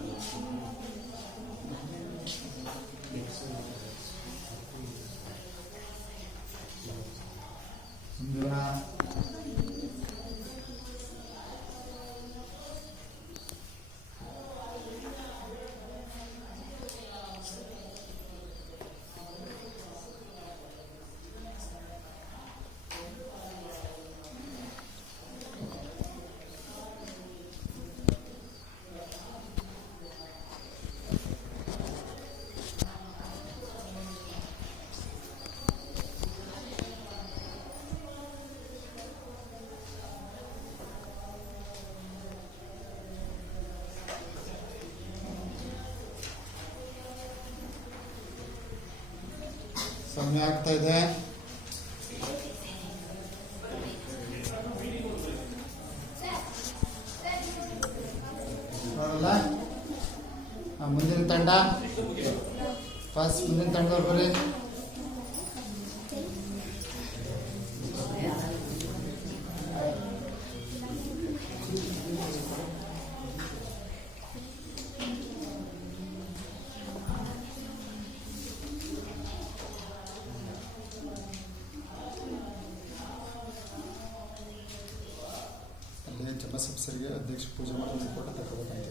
ಸಮಯ ಆಗ್ತಾ ಇದೆ. ನೋಡಲ್ಲ ಮುಂದಿನ ತಂಡ ಫಸ್ಟ್. ಮುಂದಿನ ತಂಡದವ್ರು ಬರ್ರಿ. ಚನ್ನಸಬ್ಸರಿಗೆ ಅಧ್ಯಕ್ಷ ಪೂಜೆ ಮಾಡೋದು ಕೊಟ್ಟು ತಗೋಬೇಕಂತ.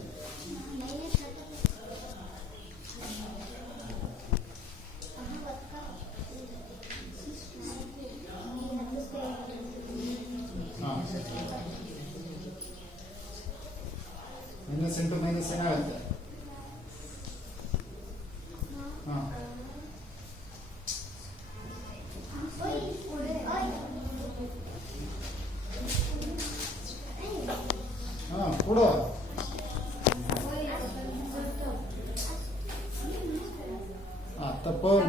ಮೈನಸ್ ಇಂಟು ಮೈನಸ್ ಏನಾಗುತ್ತೆ? ಹಾಂ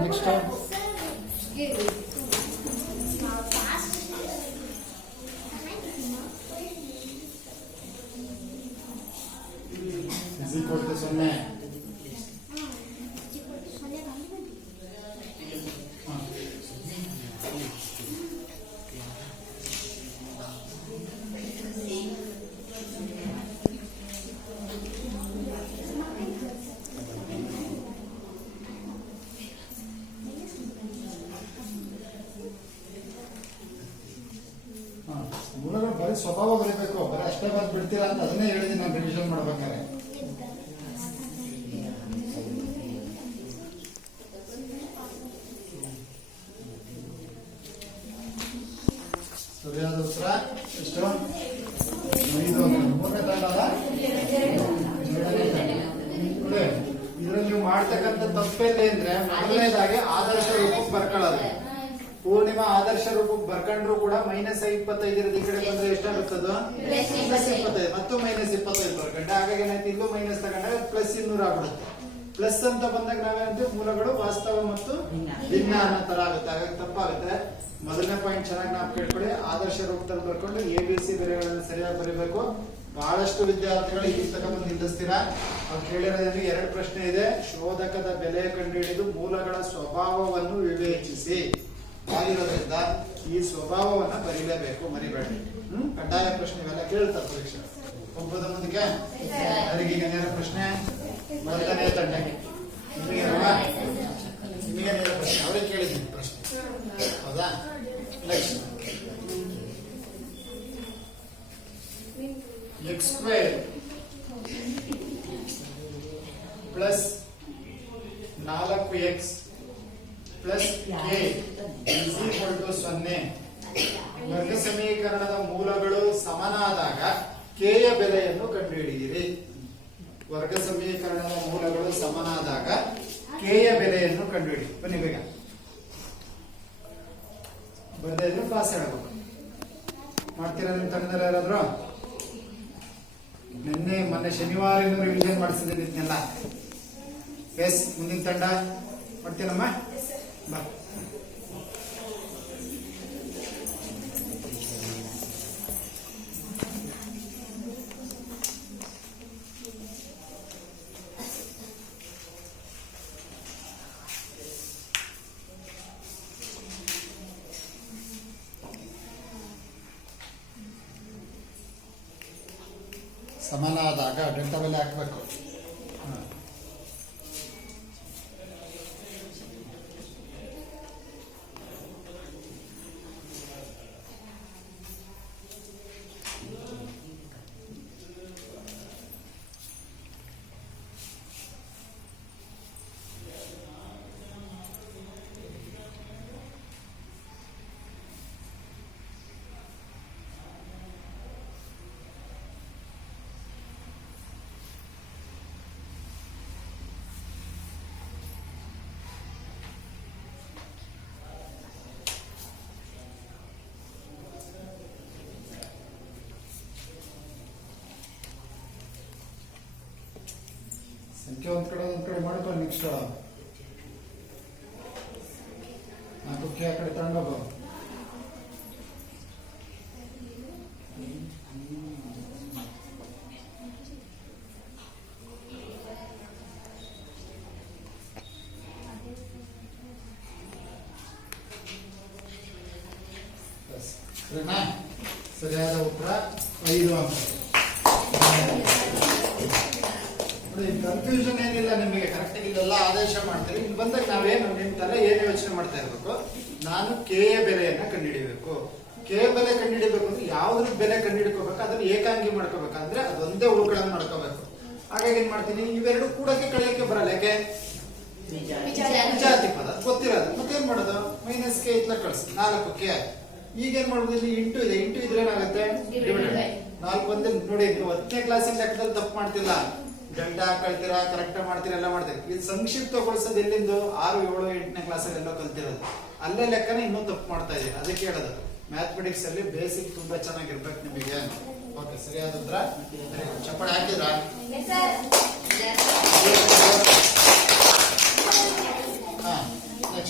ನೆಕ್ಸ್ಟ್ ಇಸ್ ಈಕ್ವಲ್ ಟು 0. ಮೂಲಗಳು ಬರೀ ಸ್ವಭಾವ ಬರೀಬೇಕು, ಬರೀ ಅಷ್ಟೇ ಬಂದು ಬಿಡ್ತೀರಾ ಅಂತ ಅದನ್ನೇ ಹೇಳಿದ್ದೀನಿ ನಾನು ರಿವಿಷನ್ ಮಾಡ್ಬೇಕಾದ್ರೆ. ಸರಿಯಾದ ಉತ್ತರ ಎಷ್ಟು? 5. ಮೂರನೇ ತಂಡ ಅಲ್ಲ? ನೋಡಿ, ಇದ್ರಲ್ಲಿ ನೀವು ಮಾಡ್ತಕ್ಕಂಥ ತಪ್ಪೆಲ್ಲಿ ಅಂದ್ರೆ ಮೊದಲನೇದಾಗಿ ಆದರ್ಶ ರೂಪಕ್ಕೆ ಬರ್ಕೊಳ್ಳೋದು. ಪೂರ್ಣಿಮಾ ಆದರ್ಶ ರೂಪಕ್ಕೆ ಬರ್ಕೊಂಡ್ರು ಕೂಡ -25 ಇರೋದು ಈ ಕಡೆ ಬಂದ್ರೆ ಎಷ್ಟಾಗುತ್ತದು? -25 ಮತ್ತು -25 ಬರ್ಕೊಂಡೆ. ಹಾಗಾಗಿ ಏನಾಯ್ತು, ಇಲ್ಲೂ ಮೈನಸ್ ತಗೊಂಡಾಗ +200 ಆಗ್ಬಿಡುತ್ತೆ. ಪ್ಲಸ್ ಅಂತ ಬಂದಾಗ ನಾವೇನಂತೀವಿ, ಮೂಲಗಳು ವಾಸ್ತವ ಮತ್ತು ಭಿನ್ನ ಅನ್ನೋ ತರ ಆಗುತ್ತೆ. ಹಾಗಾಗಿ ತಪ್ಪಾಗುತ್ತೆ. ಮೊದಲನೇ ಪಾಯಿಂಟ್ ಚೆನ್ನಾಗಿ ನಾವು ಕೇಳ್ಕೊಳ್ಳಿ. ಆದರ್ಶ ರೂಪದಲ್ಲಿ ಬರ್ಕೊಂಡು ABC ಬೆಲೆಗಳನ್ನು ಸರಿಯಾಗಿ ಬರೀಬೇಕು. ಬಹಳಷ್ಟು ವಿದ್ಯಾರ್ಥಿಗಳು ಈ ಪುಸ್ತಕ ಬಂದು ನಿಲ್ಲಿಸ್ತೀರಾ. ಅವ್ರು ಕೇಳಿರೋದ್ರಲ್ಲಿ 2 ಪ್ರಶ್ನೆ ಇದೆ. ಶೋಧಕದ ಬೆಲೆ ಕಂಡುಹಿಡಿದು ಮೂಲಗಳ ಸ್ವಭಾವವನ್ನು ವಿವೇಚಿಸಿ ಆಗಿರೋದ್ರಿಂದ ಈ ಸ್ವಭಾವವನ್ನ ಬರೀಲೇಬೇಕು, ಮರಿಬೇಡಿ. ಕಡ್ಡಾಯ ಪ್ರಶ್ನೆ ಇವೆಲ್ಲ ಕೇಳ್ತಾರೆ ಪರೀಕ್ಷೆ. ಒಬ್ಬದ ಮುಂದಕ್ಕೆ ಅವರಿಗೀಗ ನೇರ ಪ್ರಶ್ನೆ ಮೊದಲನೇ ತಂಡಕ್ಕೆ ನಿಮಗೆ ನೇರ ಪ್ರಶ್ನೆ ಅವ್ರಿಗೆ ಕೇಳಿದ್ದೀನಿ ಪ್ರಶ್ನೆ, ಹೌದಾ? Next x² plus 4x plus k = 0. ವರ್ಗ ಸಮೀಕರಣದ ಮೂಲಗಳು ಸಮನಾದಾಗ k ಯ ಬೆಲೆಯನ್ನು ಕಂಡುಹಿಡಿಯಿರಿ. ವರ್ಗ ಸಮೀಕರಣದ ಮೂಲಗಳು ಸಮನಾದಾಗ k ಯ ಬೆಲೆಯನ್ನು ಕಂಡುಹಿಡಿ. ಬನ್ನಿ ಬೇಗ ಬರ್ದೇ ಪಾಸ್ ಹೇಳಬೇಕು. ಮಾಡ್ತೀರಾ ನಿಮ್ಮ ತಂಡದಲ್ಲಿ ಯಾರಾದ್ರು? ಮೊನ್ನೆ ಶನಿವಾರ ರಿವಿಷನ್ ಮಾಡಿಸಿದ್ದೀನಿ ಇದನ್ನೆಲ್ಲ. ಎಸ್, ಮುಂದಿನ ತಂಡ ಮಾಡ್ತೀನಮ್ಮ, ಬಾ. ಸಮನಾದಾಗ ಡೆಲ್ಟಾ ಬೆಲೆ ಹಾಕಬೇಕು. ಸಂಖ್ಯೆ ಒಂದ್ ಕಡೆ ಮಾಡ್ಕೊಂಡು ನೆಕ್ಸ್ಟ್ 4ಕ್ಕೆ ಆ ಕಡೆ ತಗೊಂಡೋಗು. ಸರಿಯಾದ ಉತ್ತರ 5 ಅಂಕ. ಕನ್ಫ್ಯೂಷನ್ ಏನಿಲ್ಲ ನಿಮಗೆ, ಕರೆಕ್ಟ್ ಇಲ್ಲೆಲ್ಲ ಆದೇಶ ಮಾಡ್ತೀರಿ. ಇಲ್ಲಿ ಬಂದಾಗ ನಾವೇನು ನಿಮ್ಗೆಲ್ಲ ಏನು ಯೋಚನೆ ಮಾಡ್ತಾ ಇರ್ಬೇಕು, ನಾನು ಕೆ ಯ ಬೆಲೆಯನ್ನ ಕಂಡುಹಿಡಿಬೇಕು. ಕೆ ಬೆಲೆ ಕಂಡುಹಿಡಿಬೇಕು ಅಂದ್ರೆ ಯಾವ್ದ್ರ ಬೆಲೆ ಕಂಡುಹಿಡ್ಕೋಬೇಕು, ಅದನ್ನ ಏಕಾಂಗಿ ಮಾಡ್ಕೋಬೇಕಂದ್ರೆ ಅದೊಂದೇ ಉಳ್ಕೊಳ್ಳೋದು ಮಾಡ್ಕೋಬೇಕು. ಹಾಗಾಗಿ ಏನ್ ಮಾಡ್ತೀನಿ, ಇವೆರಡು ಕೂಡಕ್ಕೆ ಕಳೆಯಕ್ಕೆ ಬರಲ್ಲ. ಯಾಕೆ? ವಿಜಾತಿ ಪದ ಗೊತ್ತಿರೋದು. ಮತ್ತೇನ್ ಮಾಡೋದು, -k ಇತ್ಲ ಕಳ್ಸಿ 4ಕ್ಕೆ. ಈಗ ಏನ್ ಮಾಡುದು, ಇಲ್ಲಿ ಇಂಟು ಇದೆ, ಇಂಟು ಇದ್ರೆ ಏನಾಗುತ್ತೆ, 4 ಬಂದ್ರೆ ನೋಡಿ, ನೀವು 10ನೇ ಕ್ಲಾಸಿನ ಲೆಕ್ಕದಲ್ಲಿ ತಪ್ಪು ಮಾಡ್ತಿಲ್ಲ. ಡೆಲ್ಟಾ ಕಳ್ತೀರಾ, ಕರೆಕ್ಟ್ ಮಾಡ್ತೀರಾ, ಎಲ್ಲ ಮಾಡ್ತೀರಿ. ಇದು ಸಂಕ್ಷಿಪ್ತಗೊಳಿಸೋದು ಎಲ್ಲಿಂದು 6, 7, 8ನೇ ಕ್ಲಾಸಲ್ಲಿ ಎಲ್ಲೋ ಕಲ್ತಿರೋದು. ಅಲ್ಲೇ ಲೆಕ್ಕನ ಇನ್ನೂ ತಪ್ಪು ಮಾಡ್ತಾ ಇದೀರಿ. ಅದಕ್ಕೆ ಹೇಳೋದು ಮ್ಯಾಥಮೆಟಿಕ್ಸ್ ಅಲ್ಲಿ ಬೇಸಿಕ್ ತುಂಬಾ ಚೆನ್ನಾಗಿರ್ಬೇಕು ನಿಮಗೆ. ಓಕೆ, ಸರಿಯಾದ ಉತ್ತರ. ಚಪ್ಪಾಳೆ ಹಾಕಿದ್ರಾ? ಹಾ, ನೆಕ್ಸ್ಟ್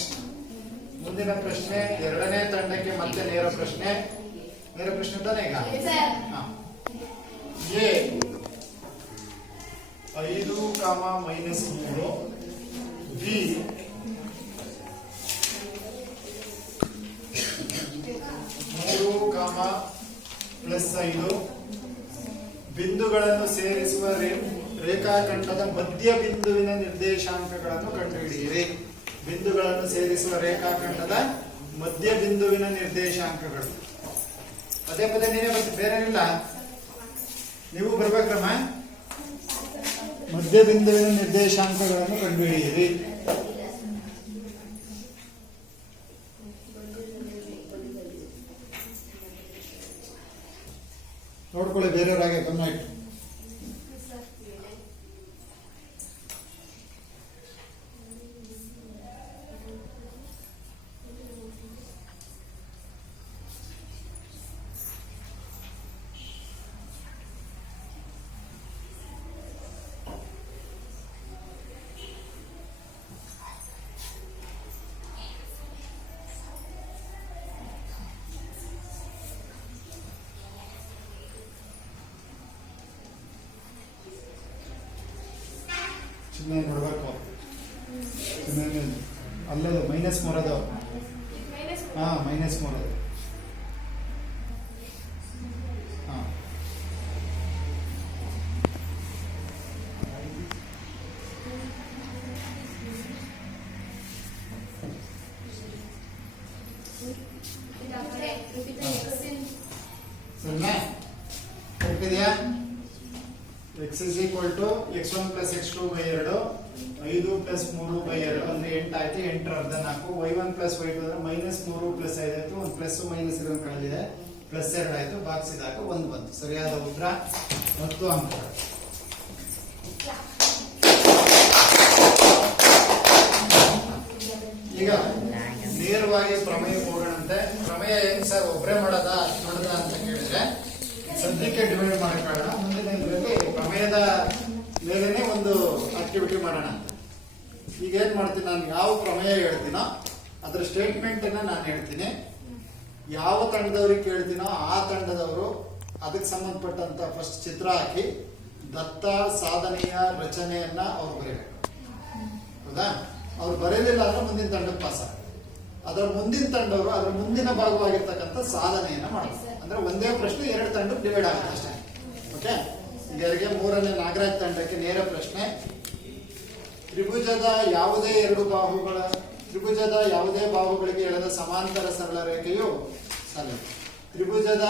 ಮುಂದಿನ ಪ್ರಶ್ನೆ ಎರಡನೇ ತಂಡಕ್ಕೆ ಮತ್ತೆ ನೇರ ಪ್ರಶ್ನೆ ತಾನೇ ಈಗ ಹಾ. ಎ 5, -3, ಬಿ 3, +5 ಬಿಂದುಗಳನ್ನು ಸೇರಿಸುವ ರೇಖಾಖಂಡದ ಮಧ್ಯ ಬಿಂದುವಿನ ನಿರ್ದೇಶಾಂಕಗಳನ್ನು ಕಂಡುಹಿಡಿಯಿರಿ. ಬಿಂದುಗಳನ್ನು ಸೇರಿಸುವ ರೇಖಾಖಂಡದ ಮಧ್ಯ ಬಿಂದುವಿನ ನಿರ್ದೇಶಾಂಕಗಳು. ಪದೇ ಪದೇ ನೀನೇ ಬರ್ತೀವಿ, ಬೇರೇನಿಲ್ಲ, ನೀವು ಬರ್ಬೇಕ್ರಮ್ಮ. ಮಧ್ಯ ಬಿಂದುವಿನ ನಿರ್ದೇಶಾಂಕಗಳನ್ನು ಕಂಡುಹಿಡಿಯಿರಿ. ನೋಡ್ಕೊಳ್ಳಿ, ಬೇರೆಯವರಾಗೆ ಗಮನ ಇಟ್ಟು. ಚಿನ್ನ ನೋಡ್ಬೇಕು, ಅಲ್ಲದು -3 ಅದು. ಹಾ, -3 ಅದು. ಹಾ, ಸರಿನಾ? ಕರೆಕ್ಟಿದೆಯಾ? x = x1 + x2/2, 5 + 3/2 ಅಂದ್ರೆ 8 ಆಯ್ತು. 8 ರ ಅರ್ಧ 4. y1 + y2 ಅಂದ್ರೆ -3 + 5 ಆಯ್ತು. ಒಂದು ಪ್ಲಸ್ ಮೈನಸ್ ಇರೋ ಕಳೆದಿದೆ, +2 ಆಯ್ತು. ಭಾಗಿಸಿದಾಗ 1 ಬಂತು. ಸರಿಯಾದ ಉತ್ತರ 10 ಅಂಕ. ಈಗ ನೇರವಾಗಿ ಪ್ರಮೇಯಕ್ಕೆ ಹೋಗೋಣಂತೆ. ಪ್ರಮೇಯ ಹೆಂಗ್ ಸರ್ ಒಬ್ಬರೇ ಮಾಡೋದ ಅಂತ ಕೇಳಿದ್ರೆ ಸದ್ಯಕ್ಕೆ ಡಿವೈಡ್ ಮಾಡೋಣ. ಮುಂದಿನ ಇದರಲ್ಲಿ ಪ್ರಮೇಯದ ಮೇಲೇನೆ ಒಂದು ಆಕ್ಟಿವಿಟಿ ಮಾಡೋಣ ಅಂತ. ಈಗ ಏನ್ ಮಾಡ್ತೀನಿ, ನಾನು ಯಾವ ಪ್ರಮೇಯ ಹೇಳ್ತೀನೋ ಅದ್ರ ಸ್ಟೇಟ್ಮೆಂಟ್ ಅನ್ನ ನಾನು ಹೇಳ್ತೀನಿ. ಯಾವ ತಂಡದವ್ರಿಗೆ ಕೇಳ್ತೀನೋ ಆ ತಂಡದವರು ಅದಕ್ಕೆ ಸಂಬಂಧಪಟ್ಟಂತ ಫಸ್ಟ್ ಚಿತ್ರ ಹಾಕಿ ದತ್ತ ಸಾಧನೆಯ ರಚನೆಯನ್ನ ಅವ್ರು ಬರೀಬೇಕು. ಹೌದಾ? ಅವ್ರು ಬರೀಲಿಲ್ಲ ಅಂದ್ರೆ ಮುಂದಿನ ತಂಡಕ್ಕೆ ಪಾಸ್ ಆಗ. ಅದರ ಮುಂದಿನ ತಂಡವರು ಅದರ ಮುಂದಿನ ಭಾಗವಾಗಿರ್ತಕ್ಕಂಥ ಸಾಧನೆಯನ್ನ ಮಾಡಬೇಕು. ಅಂದ್ರೆ ಒಂದೇ ಪ್ರಶ್ನೆ 2 ತಂಡಕ್ಕೆ ಡಿವೈಡ್ ಆಗುತ್ತೆ ಅಷ್ಟೇ. ಓಕೆ, ಇದರಿಗೆ 3ನೇ ನಾಗರಾಜ್ ತಂಡಕ್ಕೆ ನೇರ ಪ್ರಶ್ನೆ. ತ್ರಿಭುಜದ ಯಾವುದೇ ಬಾಹುಗಳಿಗೆ ಎಳೆದ ಸಮಾಂತರ ಸರಳ ರೇಖೆಯು ತ್ರಿಭುಜದ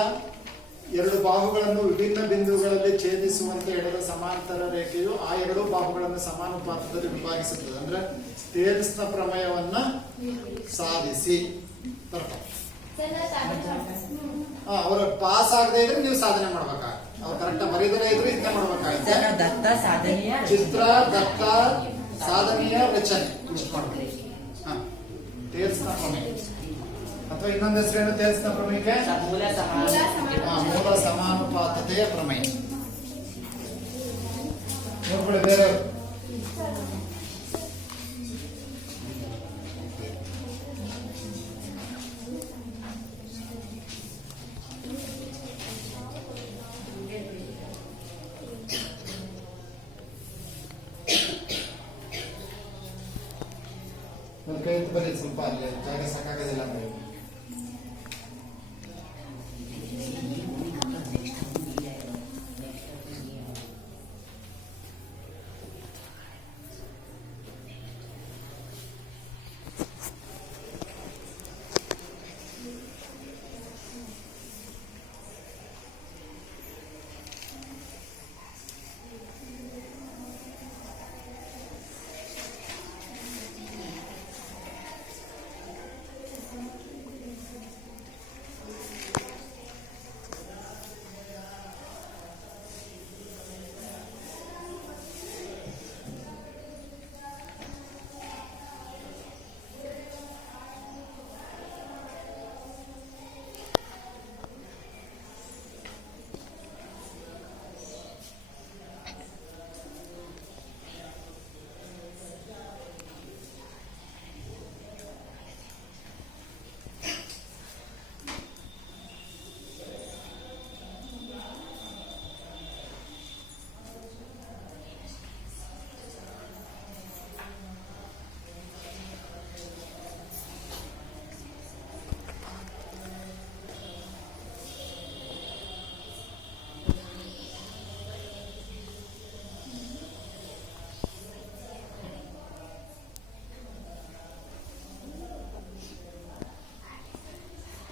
2 ಬಾಹುಗಳನ್ನು ವಿಭಿನ್ನ ಬಿಂದುಗಳಲ್ಲಿ ಛೇದಿಸುವಂತೆ ಎಳೆದ ಸಮಾಂತರ ರೇಖೆಯು ಆ 2 ಬಾಹುಗಳನ್ನು ಸಮಾನುಪಾತದಲ್ಲಿ ವಿಭಾಗಿಸುತ್ತದೆ. ಅಂದ್ರೆ ಸ್ಟೇಲ್ಸ್ನ ಪ್ರಮೇಯವನ್ನ ಸಾಧಿಸಿ. ಅವರು ಪಾಸ್ ಆಗದೆ ಇದ್ರೆ ನೀವು ಸಾಧನೆ ಮಾಡ್ಬೇಕಾಗುತ್ತೆ. ಅವ್ರು ಕರೆಕ್ಟ್ ಬರೀದಲೇ ಇದ್ರೆ ಇದನ್ನ ಮಾಡ್ಬೇಕಾಗುತ್ತೆ. ಚಿತ್ರ, ದತ್ತ, ಸಾಧನೆಯ ರಚನೆ ಇಷ್ಟು ಮಾಡ್ಬೇಕು. ತೇಲ್ಸ್ನ ಪ್ರಮೇಯ ಅಥವಾ ಇನ್ನೊಂದು ಹೆಸರೇನು ತೇಲ್ಸ್ನ ಪ್ರಮೇಯಕ್ಕೆ? ಮೂಲ ಸಮಾನುಪಾತತೆಯ ಪ್ರಮೇಯ. ನೋಡ್ಕೊಳ್ಳಿ ಬೇರೆ ಕೈ ಬರೀ ಸ್ವಲ್ಪ ಅಲ್ಲಿ ಜಾಗ ಸಾಕಾಗೋದಿಲ್ಲ ಅಂದ್ರೆ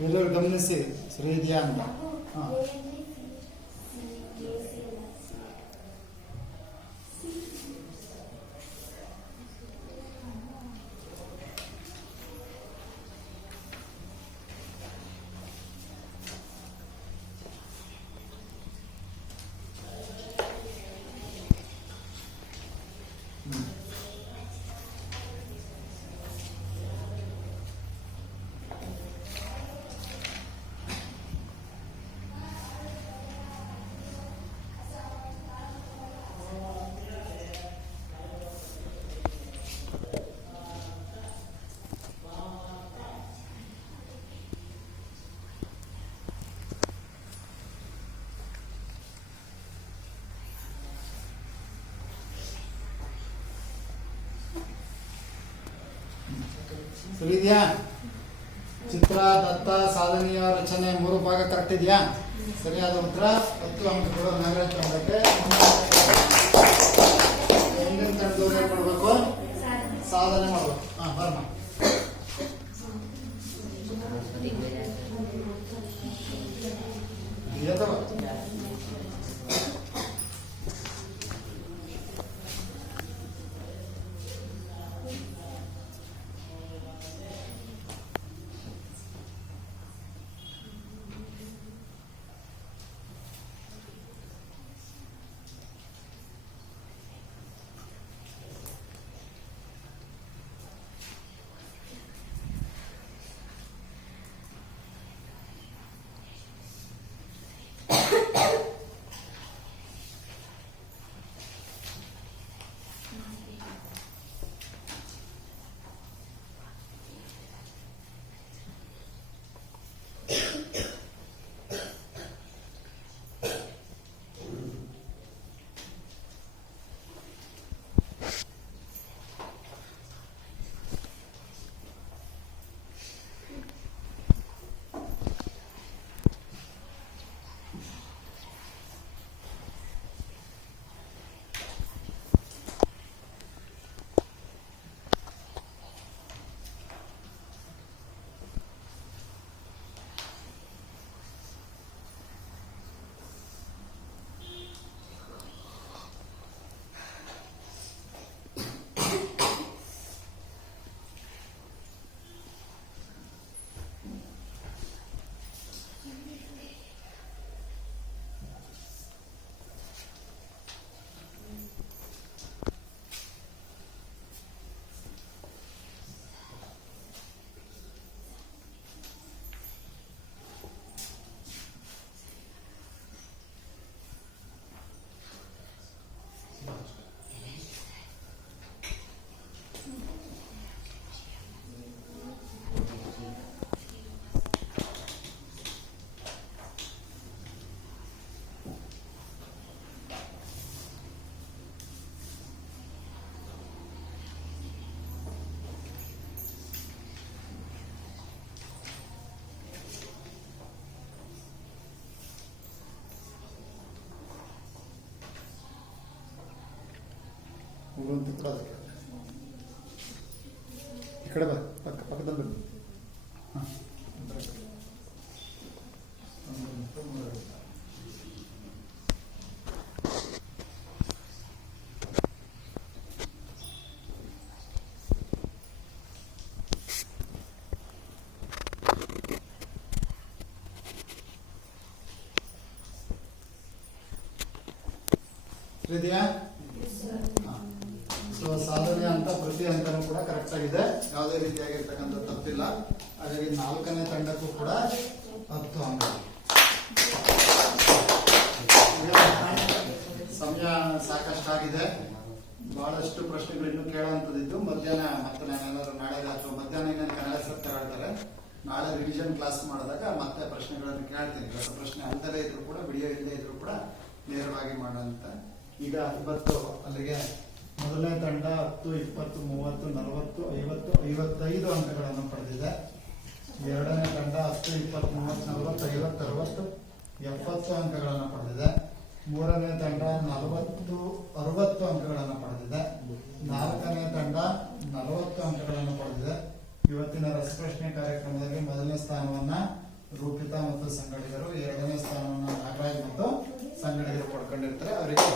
ಎಲ್ಲರೂ ಗಮನಿಸಿ ಸರಿ ಇದೆಯಾ ಅಂತ. ಹಾಂ ಸರಿ ಇದೆಯಾ? ಚಿತ್ರ, ದತ್ತ, ಸಾಧನೆಯ ರಚನೆ 3 ಭಾಗ ಕರೆಕ್ಟ್ ಇದೆಯಾ? ಸರಿಯಾದ ಉತ್ತರ 10 ಅಂಕಗಳು. ನಾಗರಾಜ್ ತಂಡಕ್ಕೆ. ಮುಂದಿನ ತಂಡದವ್ರು ಏನ್ ಮಾಡ್ಬೇಕು? ಸಾಧನೆ ಮಾಡ್ಬೇಕು. ಹಾ ಬರ್ಮ. ಈ ಕಡೆ ಬಾ, ಪಕ್ಕದಲ್ಲಿ ಬನ್ನಿ. ಹಾಂ ಇದೆಯಾ? ಸೊ ಸಾಧನೆ ಅಂತ ಪ್ರತಿ ಹಂತನೂ ಕೂಡ ಕರೆಕ್ಟ್ ಆಗಿದೆ, ಯಾವುದೇ ರೀತಿಯಾಗಿರ್ತಕ್ಕಂಥ ತಪ್ಪಿಲ್ಲ. ಹಾಗಾಗಿ 4ನೇ ತಂಡಕ್ಕೂ ಕೂಡ 10 ಅಂಕ. ಸಮಯ ಸಾಕಷ್ಟಾಗಿದೆ, ಬಹಳಷ್ಟು ಪ್ರಶ್ನೆಗಳು ಇನ್ನೂ ಕೇಳುವಂಥದ್ದು. ಮಧ್ಯಾಹ್ನ ಮತ್ತೆ ನಾನೆಲ್ಲರೂ ನಾಳೆ ಅಥವಾ ಮಧ್ಯಾಹ್ನ ಇನ್ನೇನು ಕನ್ನಡ ಸರ್ ತಗೊಳ್ತಾರೆ, ನಾಳೆ ರಿವಿಷನ್ ಕ್ಲಾಸ್ ಮಾಡಿದಾಗ ಮತ್ತೆ ಪ್ರಶ್ನೆಗಳನ್ನು ಕೇಳ್ತೀನಿ. ಪ್ರಶ್ನೆ ಅಲ್ಲದೆ ಇದ್ರು ಕೂಡ, ವಿಡಿಯೋ ಇಲ್ಲದೆ ಇದ್ರು ಕೂಡ ನೇರವಾಗಿ ಮಾಡೋಂತ. ಈಗ ಇವತ್ತು ಅಲ್ಲಿಗೆ ಮೊದಲನೇ ತಂಡ 10, 20, 30, 40, 50, 55 ಅಂಕಗಳನ್ನು ಪಡೆದಿದೆ. ಎರಡನೇ ತಂಡ 10, 20, 30, 40, 50, 60, 70 ಅಂಕಗಳನ್ನು ಪಡೆದಿದೆ. ಮೂರನೇ ತಂಡ 40, 60 ಅಂಕಗಳನ್ನು ಪಡೆದಿದೆ. ನಾಲ್ಕನೇ ತಂಡ 40 ಅಂಕಗಳನ್ನು ಪಡೆದಿದೆ. ಇವತ್ತಿನ ರಸಪ್ರಶ್ನೆ ಕಾರ್ಯಕ್ರಮದಲ್ಲಿ ಮೊದಲನೇ ಸ್ಥಾನವನ್ನ ರೂಪಿತಾ ಮತ್ತು ಸಂಗಡಿಗರು, ಎರಡನೇ ಸ್ಥಾನವನ್ನು ನಾಗರಾಜ್ ಮತ್ತು ಸಂಗಡಿಗರು ಪಡ್ಕೊಂಡಿರ್ತಾರೆ. ಅವರಿಗೆ